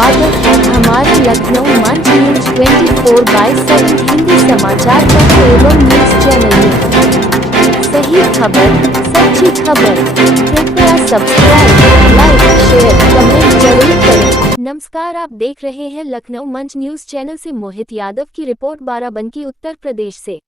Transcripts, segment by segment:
स्वागत है हमारे लखनऊ मंच न्यूज 24/7 हिंदी समाचार पत्र एवं न्यूज चैनल में। सही खबर, सच्ची खबर। कृपया सब्सक्राइब, लाइक, शेयर, कमेंट जरूर करें। नमस्कार, आप देख रहे हैं लखनऊ मंच न्यूज चैनल से मोहित यादव की रिपोर्ट। बाराबंकी उत्तर प्रदेश से।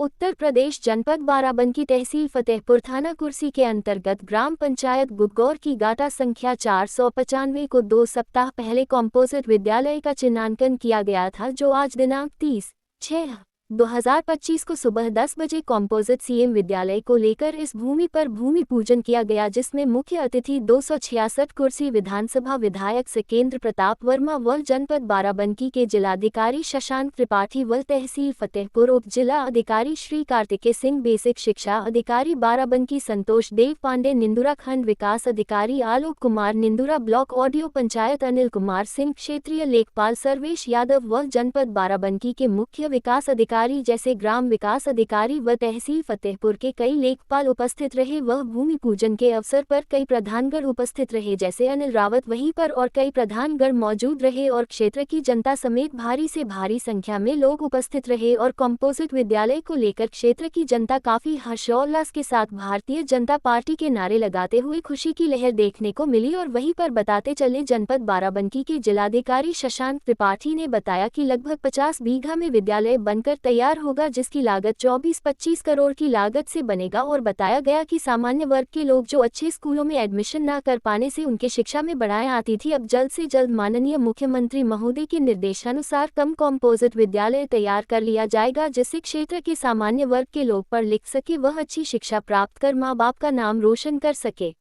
उत्तर प्रदेश जनपद बाराबंकी तहसील फतेहपुर थाना कुर्सी के अंतर्गत ग्राम पंचायत गुगौर की गाटा संख्या 495 को 2 सप्ताह पहले कॉम्पोजिट विद्यालय का चिन्हांकन किया गया था, जो आज दिनांक 30/6/2025 को सुबह 10 बजे कॉम्पोजिट सीएम विद्यालय को लेकर इस भूमि पर भूमि पूजन किया गया, जिसमें मुख्य अतिथि 266 कुर्सी विधानसभा विधायक सिकेंद्र प्रताप वर्मा व जनपद बाराबंकी के जिलाधिकारी शशांक त्रिपाठी व तहसील फतेहपुर उप जिला अधिकारी श्री कार्तिकेय सिंह, बेसिक शिक्षा अधिकारी बाराबंकी संतोष देव पांडे, निंदुरा खंड विकास अधिकारी आलोक कुमार निंदुरा, ब्लॉक ऑडियो पंचायत अनिल कुमार सिंह, क्षेत्रीय लेखपाल सर्वेश यादव व जनपद बाराबंकी के मुख्य विकास अधिकारी जैसे ग्राम विकास अधिकारी व तहसील फतेहपुर के कई लेखपाल उपस्थित रहे। वह भूमि पूजन के अवसर पर कई प्रधानगण उपस्थित रहे, जैसे अनिल रावत वहीं पर और कई प्रधानगण मौजूद रहे और क्षेत्र की जनता समेत भारी से भारी संख्या में लोग उपस्थित रहे और कॉम्पोजिट विद्यालय को लेकर क्षेत्र की जनता काफी हर्षोल्लास के साथ भारतीय जनता पार्टी के नारे लगाते हुए खुशी की लहर देखने को मिली। और वहीं पर बताते चले जनपद बाराबंकी के जिलाधिकारी शशांक त्रिपाठी ने बताया कि लगभग 50 बीघा में विद्यालय बनकर तैयार होगा, जिसकी लागत 24-25 करोड़ की लागत से बनेगा। और बताया गया कि सामान्य वर्ग के लोग जो अच्छे स्कूलों में एडमिशन न कर पाने से उनके शिक्षा में बढ़ाएं आती थी, अब जल्द से जल्द माननीय मुख्यमंत्री महोदय के निर्देशानुसार कम कॉम्पोजिट विद्यालय तैयार कर लिया जाएगा, जिससे क्षेत्र के सामान्य वर्ग के लोग पढ़ लिख सके, वह अच्छी शिक्षा प्राप्त कर माँ बाप का नाम रोशन कर सके।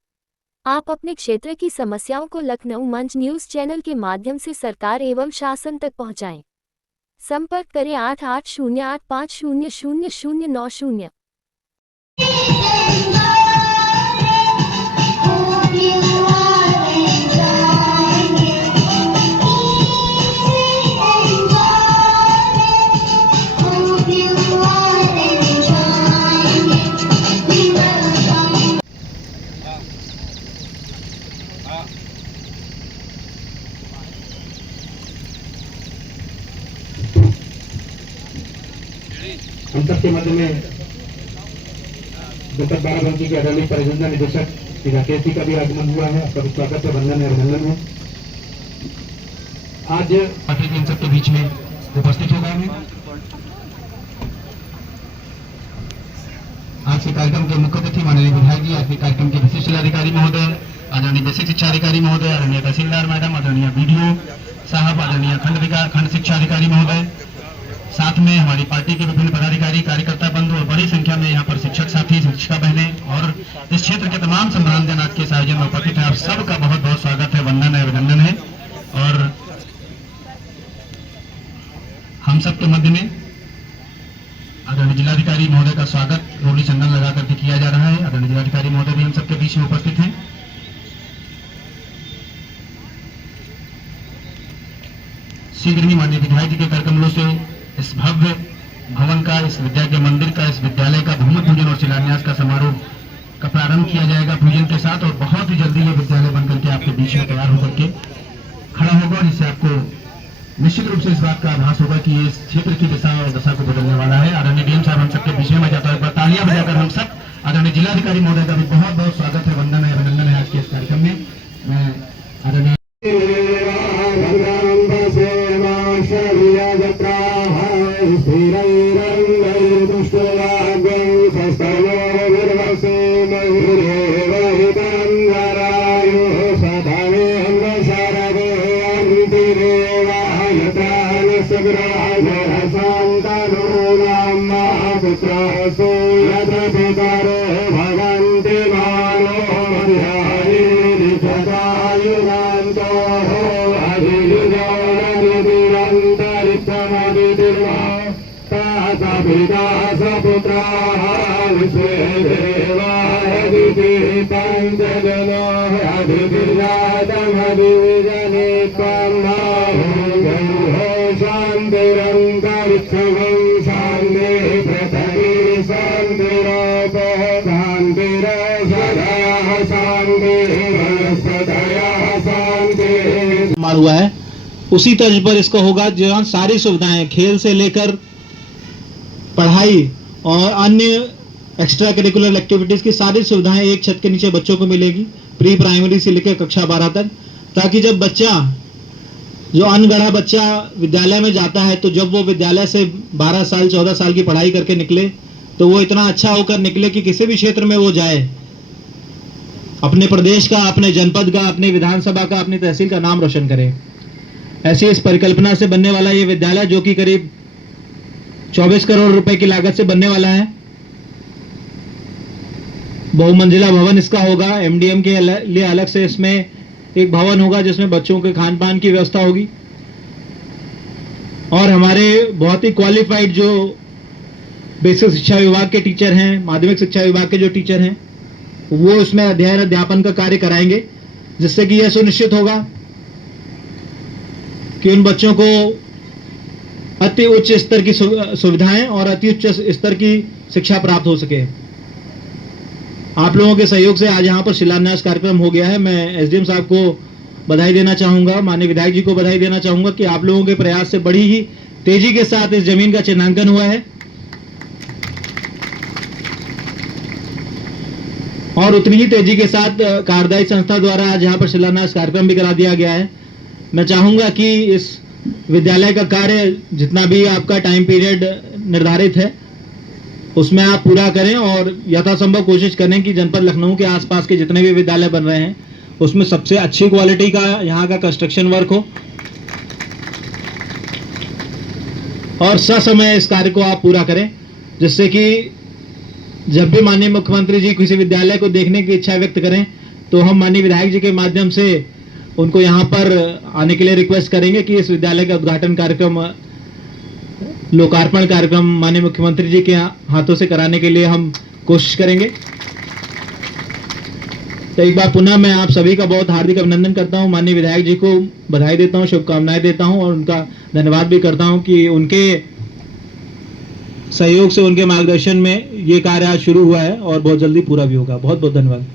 आप अपने क्षेत्र की समस्याओं को लखनऊ मंच न्यूज चैनल के माध्यम से सरकार एवं शासन तक पहुंचाएं। संपर्क करें 8808500090। हम सबके मध्य में जनपद बाराबंकी के आदरणीय परियोजना निदेशक श्री राकेश जी का भी आगमन हुआ है। आपका भी स्वागत है, वंदन है, अभिनंदन है। आज पार्टी के इन सबके बीच में उपस्थित हो गए हैं। आज के कार्यक्रम के मुख्य अतिथि माननीय विधायक जी, आज के कार्यक्रम के विशिष्ट अधिकारी महोदय, आदरणीय बेसिक शिक्षा अधिकारी महोदय, आदरणीय तहसीलदार मैडम, आदरणीय बीडीओ साहब, आदरणीय खंड शिक्षा अधिकारी महोदय, साथ में हमारी पार्टी के विभिन्न पदाधिकारी, कार्यकर्ता बंधु और बड़ी संख्या में यहाँ पर शिक्षक साथी, शिक्षिका बहनें और इस क्षेत्र के तमाम संभ्रांत जन आज के इस आयोजन में उपस्थित हैं। आप सबका बहुत बहुत स्वागत है, वंदन है, अभिनंदन है। और हम सबके मध्य में आदरणीय जिलाधिकारी महोदय का स्वागत रोली चंदन लगा करके किया जा रहा है। आदरणीय जिलाधिकारी महोदय भी हम सबके बीच में उपस्थित हैं। शीघ्र ही माननीय विधायक जी के कर कमलों से इस भव्य भवन का, इस विद्या मंदिर का, इस विद्यालय का भूमि पूजन और शिलान्यास का समारोह का प्रारंभ किया जाएगा पूजन के साथ। और बहुत ही जल्दी ये विद्यालय बनकर के आपके बीच में तैयार होकर के खड़ा होगा और इससे आपको निश्चित रूप से इस बात का आभास होगा कि ये इस क्षेत्र की दिशा और दशा को बदलने वाला है। आदरणीय डीएम साहब हम सबके बीच में मैं जाता हूँ, तालियां बजाकर हम सब आदरणीय जिलाधिकारी महोदय का भी बहुत बहुत स्वागत है, वंदन है, अभिनंदन है आज के इस कार्यक्रम में। मैं आदरणीय निर्माण हुआ है, उसी तर्ज पर इसका होगा, जहाँ सारी सुविधाएं खेल से लेकर पढ़ाई और अन्य एक्स्ट्रा करिकुलर एक्टिविटीज की सारी सुविधाएं एक छत के नीचे बच्चों को मिलेगी, प्री प्राइमरी से लेकर कक्षा 12 तक, ताकि जब बच्चा, जो अनगढ़ा बच्चा विद्यालय में जाता है, तो जब वो विद्यालय से 12 साल 14 साल की पढ़ाई करके निकले तो वो इतना अच्छा होकर निकले कि किसी भी क्षेत्र में वो जाए, अपने प्रदेश का, अपने जनपद का, अपने विधानसभा का, अपनी तहसील का नाम रोशन करे। ऐसी इस परिकल्पना से बनने वाला ये विद्यालय, जो कि करीब 24 करोड़ रुपए की लागत से बनने वाला है, बहुमंजिला भवन इसका होगा। एमडीएम के लिए अलग से इसमें एक भवन होगा जिसमें बच्चों के खान पान की व्यवस्था होगी, और हमारे बहुत ही क्वालिफाइड जो बेसिक शिक्षा विभाग के टीचर हैं, माध्यमिक शिक्षा विभाग के जो टीचर हैं, वो इसमें अध्ययन अध्यापन का कार्य कराएंगे, जिससे कि यह सुनिश्चित होगा कि उन बच्चों को अति उच्च स्तर की सुविधाएं और अति उच्च स्तर की शिक्षा प्राप्त हो सके। आप लोगों के सहयोग से आज यहाँ पर शिलान्यास कार्यक्रम हो गया है। मैं एसडीएम साहब को बधाई देना चाहूंगा, माननीय विधायक जी को बधाई देना चाहूंगा कि आप लोगों के प्रयास से बड़ी ही तेजी के साथ इस जमीन का चिन्हांकन हुआ है, और उतनी ही तेजी के साथ कार्यदायी संस्था द्वारा आज यहाँ पर शिलान्यास कार्यक्रम भी करा दिया गया है। मैं चाहूंगा कि इस विद्यालय का कार्य, जितना भी आपका टाइम पीरियड निर्धारित है, उसमें आप पूरा करें और यथासंभव कोशिश करें कि जनपद लखनऊ के आसपास के जितने भी विद्यालय बन रहे हैं उसमें सबसे अच्छी क्वालिटी का यहाँ का कंस्ट्रक्शन वर्क हो, और ससमय इस कार्य को आप पूरा करें, जिससे कि जब भी माननीय मुख्यमंत्री जी किसी विद्यालय को देखने की इच्छा व्यक्त करें तो हम माननीय विधायक जी के माध्यम से उनको यहाँ पर आने के लिए रिक्वेस्ट करेंगे कि इस विद्यालय का उद्घाटन कार्यक्रम, लोकार्पण कार्यक्रम माननीय मुख्यमंत्री जी के हाथों से कराने के लिए हम कोशिश करेंगे। तो एक बार पुनः मैं आप सभी का बहुत हार्दिक अभिनंदन करता हूं, माननीय विधायक जी को बधाई देता हूं, शुभकामनाएं देता हूं, और उनका धन्यवाद भी करता हूं कि उनके सहयोग से, उनके मार्गदर्शन में ये कार्य आज शुरू हुआ है और बहुत जल्दी पूरा भी होगा। बहुत बहुत धन्यवाद।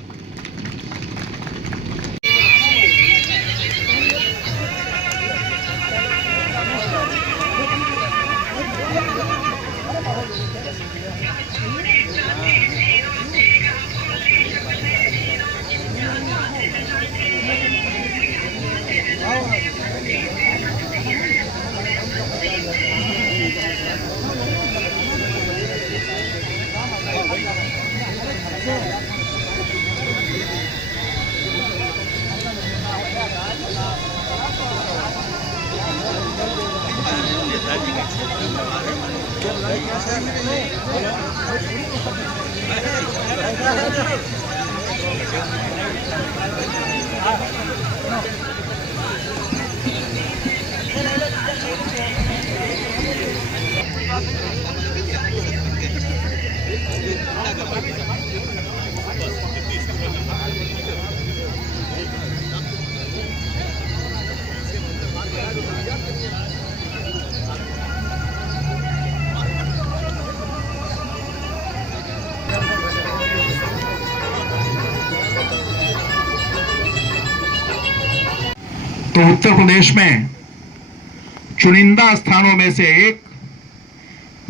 तो उत्तर प्रदेश में चुनिंदा स्थानों में से एक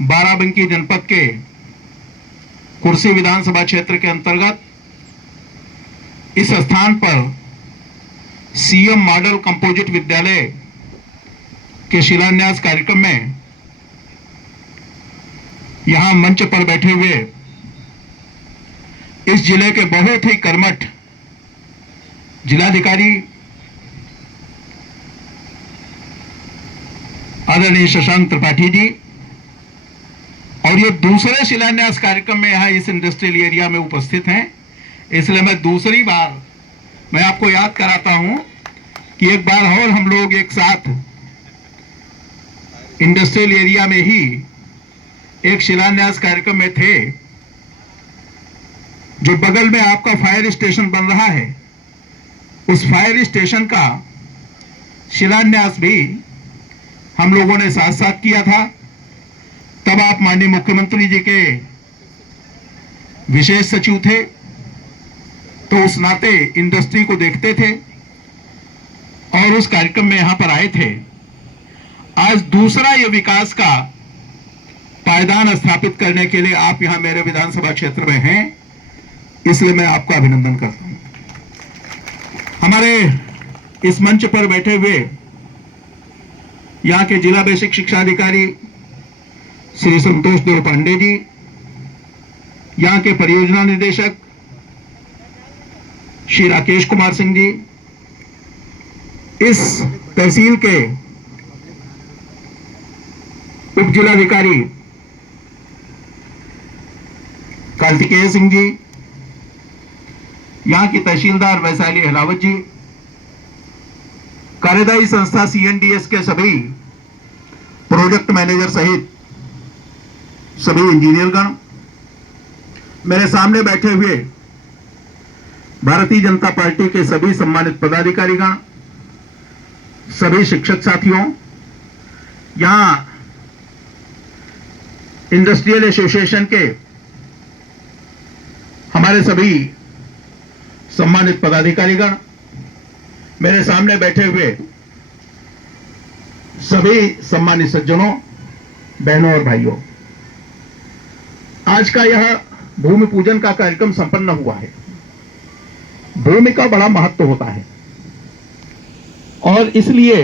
बाराबंकी जनपद के कुर्सी विधानसभा क्षेत्र के अंतर्गत इस स्थान पर सीएम मॉडल कंपोजिट विद्यालय के शिलान्यास कार्यक्रम में यहां मंच पर बैठे हुए इस जिले के बहुत ही कर्मठ जिलाधिकारी आदरणीय शशांक त्रिपाठी जी, और ये दूसरे शिलान्यास कार्यक्रम में यहाँ इस इंडस्ट्रियल एरिया में उपस्थित हैं, इसलिए मैं दूसरी बार मैं आपको याद कराता हूं कि एक बार और हम लोग एक साथ इंडस्ट्रियल एरिया में ही एक शिलान्यास कार्यक्रम में थे। जो बगल में आपका फायर स्टेशन बन रहा है, उस फायर स्टेशन का शिलान्यास भी हम लोगों ने साथ साथ किया था। तब आप माननीय मुख्यमंत्री जी के विशेष सचिव थे, तो उस नाते इंडस्ट्री को देखते थे। और उस कार्यक्रम में यहां पर आए थे। आज दूसरा ये विकास का पायदान स्थापित करने के लिए आप यहां मेरे विधानसभा क्षेत्र में हैं, इसलिए मैं आपका अभिनंदन करता हूं। हमारे इस मंच पर बैठे हुए यहां के जिला बेसिक शिक्षा अधिकारी श्री संतोष देव पांडे जी, यहां के परियोजना निदेशक श्री राकेश कुमार सिंह जी, इस तहसील के उप जिलाधिकारी कार्तिकेय सिंह जी, यहां की तहसीलदार वैशाली अहलावत जी, कार्यदायी संस्था CNDS के सभी प्रोजेक्ट मैनेजर सहित सभी इंजीनियरगण, मेरे सामने बैठे हुए भारतीय जनता पार्टी के सभी सम्मानित पदाधिकारीगण, सभी शिक्षक साथियों, यहां इंडस्ट्रियल एसोसिएशन के हमारे सभी सम्मानित पदाधिकारीगण, मेरे सामने बैठे हुए सभी सम्मानित सज्जनों, बहनों और भाइयों, आज का यह भूमि पूजन का कार्यक्रम संपन्न हुआ है। भूमि का बड़ा महत्व होता है और इसलिए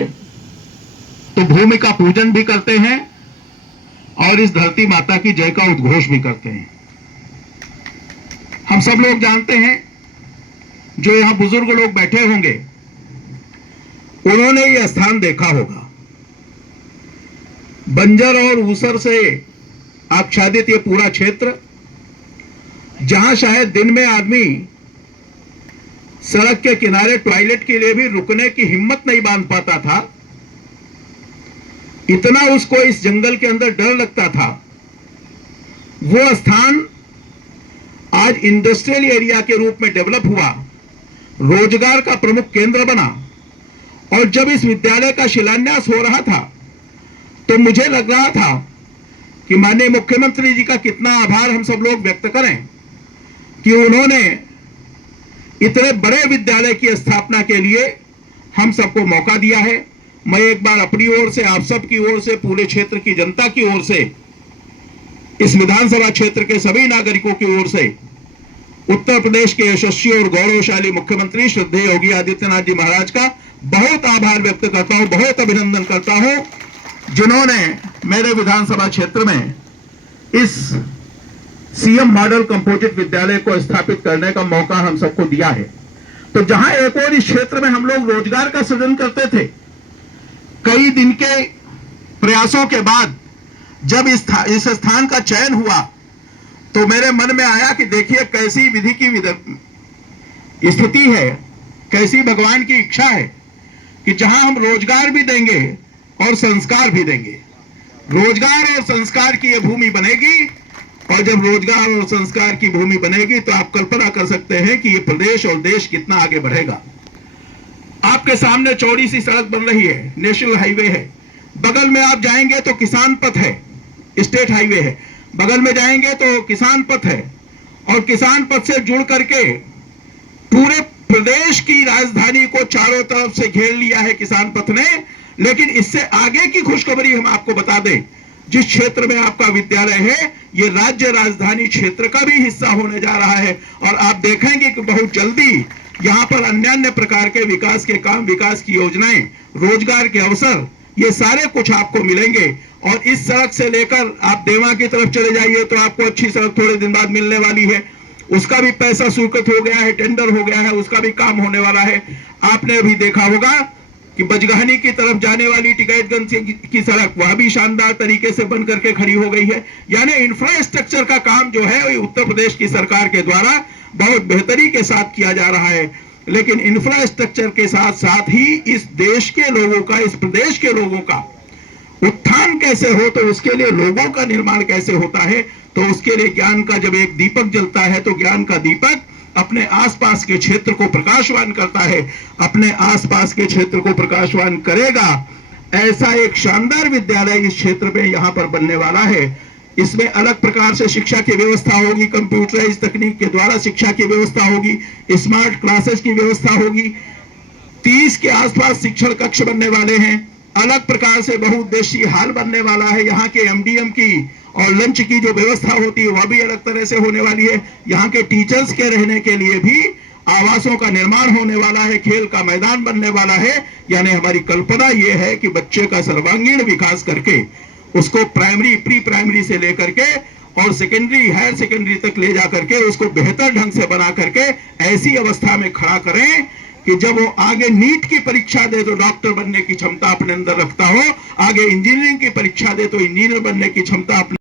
तो भूमि का पूजन भी करते हैं और इस धरती माता की जय का उद्घोष भी करते हैं। हम सब लोग जानते हैं, जो यहां बुजुर्ग लोग बैठे होंगे उन्होंने यह स्थान देखा होगा। बंजर और ऊसर से आच्छादित यह पूरा क्षेत्र, जहां शायद दिन में आदमी सड़क के किनारे टॉयलेट के लिए भी रुकने की हिम्मत नहीं बांध पाता था, इतना उसको इस जंगल के अंदर डर लगता था। वो स्थान आज इंडस्ट्रियल एरिया के रूप में डेवलप हुआ, रोजगार का प्रमुख केंद्र बना। और जब इस विद्यालय का शिलान्यास हो रहा था तो मुझे लग रहा था कि माननीय मुख्यमंत्री जी का कितना आभार हम सब लोग व्यक्त करें कि उन्होंने इतने बड़े विद्यालय की स्थापना के लिए हम सबको मौका दिया है। मैं एक बार अपनी ओर से, आप सब की ओर से, पूरे क्षेत्र की जनता की ओर से, इस विधानसभा क्षेत्र के सभी नागरिकों की ओर से उत्तर प्रदेश के यशस्वी और गौरवशाली मुख्यमंत्री श्रद्धेय योगी आदित्यनाथ जी महाराज का बहुत आभार व्यक्त करता हूं, बहुत अभिनंदन करता हूं, जिन्होंने मेरे विधानसभा क्षेत्र में इस CM मॉडल कंपोजिट विद्यालय को स्थापित करने का मौका हम सबको दिया है। तो जहां एक और इस क्षेत्र में हम लोग रोजगार का सृजन करते थे, कई दिन के प्रयासों के बाद जब इस स्थान का चयन हुआ तो मेरे मन में आया कि देखिए कैसी विधि की स्थिति है, कैसी भगवान की इच्छा है कि जहां हम रोजगार भी देंगे और संस्कार भी देंगे। रोजगार और संस्कार की यह भूमि बनेगी, और जब रोजगार और संस्कार की भूमि बनेगी तो आप कल्पना कर सकते हैं कि यह प्रदेश और देश कितना आगे बढ़ेगा। आपके सामने चौड़ी सी सड़क बन रही है, नेशनल हाईवे है, बगल में आप जाएंगे तो किसान पथ है, स्टेट हाईवे है, बगल में जाएंगे तो किसान पथ है, और किसान पथ से जुड़ करके पूरे प्रदेश की राजधानी को चारों तरफ से घेर लिया है किसान पथ ने। लेकिन इससे आगे की खुशखबरी हम आपको बता दें, जिस क्षेत्र में आपका विद्यालय है ये राज्य राजधानी क्षेत्र का भी हिस्सा होने जा रहा है, और आप देखेंगे कि बहुत जल्दी यहाँ पर अन्य प्रकार के विकास के काम, विकास की योजनाएं, रोजगार के अवसर, ये सारे कुछ आपको मिलेंगे। और इस सड़क से लेकर आप देवा की तरफ चले जाइए तो आपको अच्छी सड़क थोड़े दिन बाद मिलने वाली है, उसका भी पैसा स्वीकृत हो गया है, टेंडर हो गया है, उसका भी काम होने वाला है। आपने अभी देखा होगा कि बजगहनी की तरफ जाने वाली टिकैतगंज की सड़क, वह भी शानदार तरीके से बन करके खड़ी हो गई है। यानी इंफ्रास्ट्रक्चर का काम जो है उत्तर प्रदेश की सरकार के द्वारा बहुत बेहतरी के साथ किया जा रहा है। लेकिन इंफ्रास्ट्रक्चर के साथ साथ ही इस देश के लोगों का, इस प्रदेश के लोगों का उत्थान कैसे हो, तो उसके लिए लोगों का निर्माण कैसे होता है, तो उसके लिए ज्ञान का जब एक दीपक जलता है तो ज्ञान का दीपक अपने आसपास के क्षेत्र को प्रकाशवान करता है, अपने आसपास के क्षेत्र को प्रकाशवान करेगा। ऐसा एक शानदार विद्यालय इस क्षेत्र में यहां पर बनने वाला है। इसमें अलग प्रकार से शिक्षा की व्यवस्था होगी, कंप्यूटराइज तकनीक के द्वारा शिक्षा की व्यवस्था होगी, स्मार्ट क्लासेस की व्यवस्था होगी, 30 के आसपास शिक्षण कक्ष बनने वाले हैं। अलग प्रकार से बहुउद्देशीय हॉल बनने वाला है। यहाँ के एमडीएम की और लंच की जो व्यवस्था होती है वह भी अलग तरह से होने वाली है। यहाँ के टीचर्स के रहने के लिए भी आवासों का निर्माण होने वाला है। खेल का मैदान बनने वाला है। यानी हमारी कल्पना यह है कि बच्चे का सर्वांगीण विकास करके उसको प्राइमरी, प्री प्राइमरी से लेकर के और सेकेंडरी, हायर सेकेंडरी तक ले जा करके उसको बेहतर ढंग से बना करके ऐसी अवस्था में खड़ा करें कि जब वो आगे नीट की परीक्षा दे तो डॉक्टर बनने की क्षमता अपने अंदर रखता हो, आगे इंजीनियरिंग की परीक्षा दे तो इंजीनियर बनने की क्षमता अपने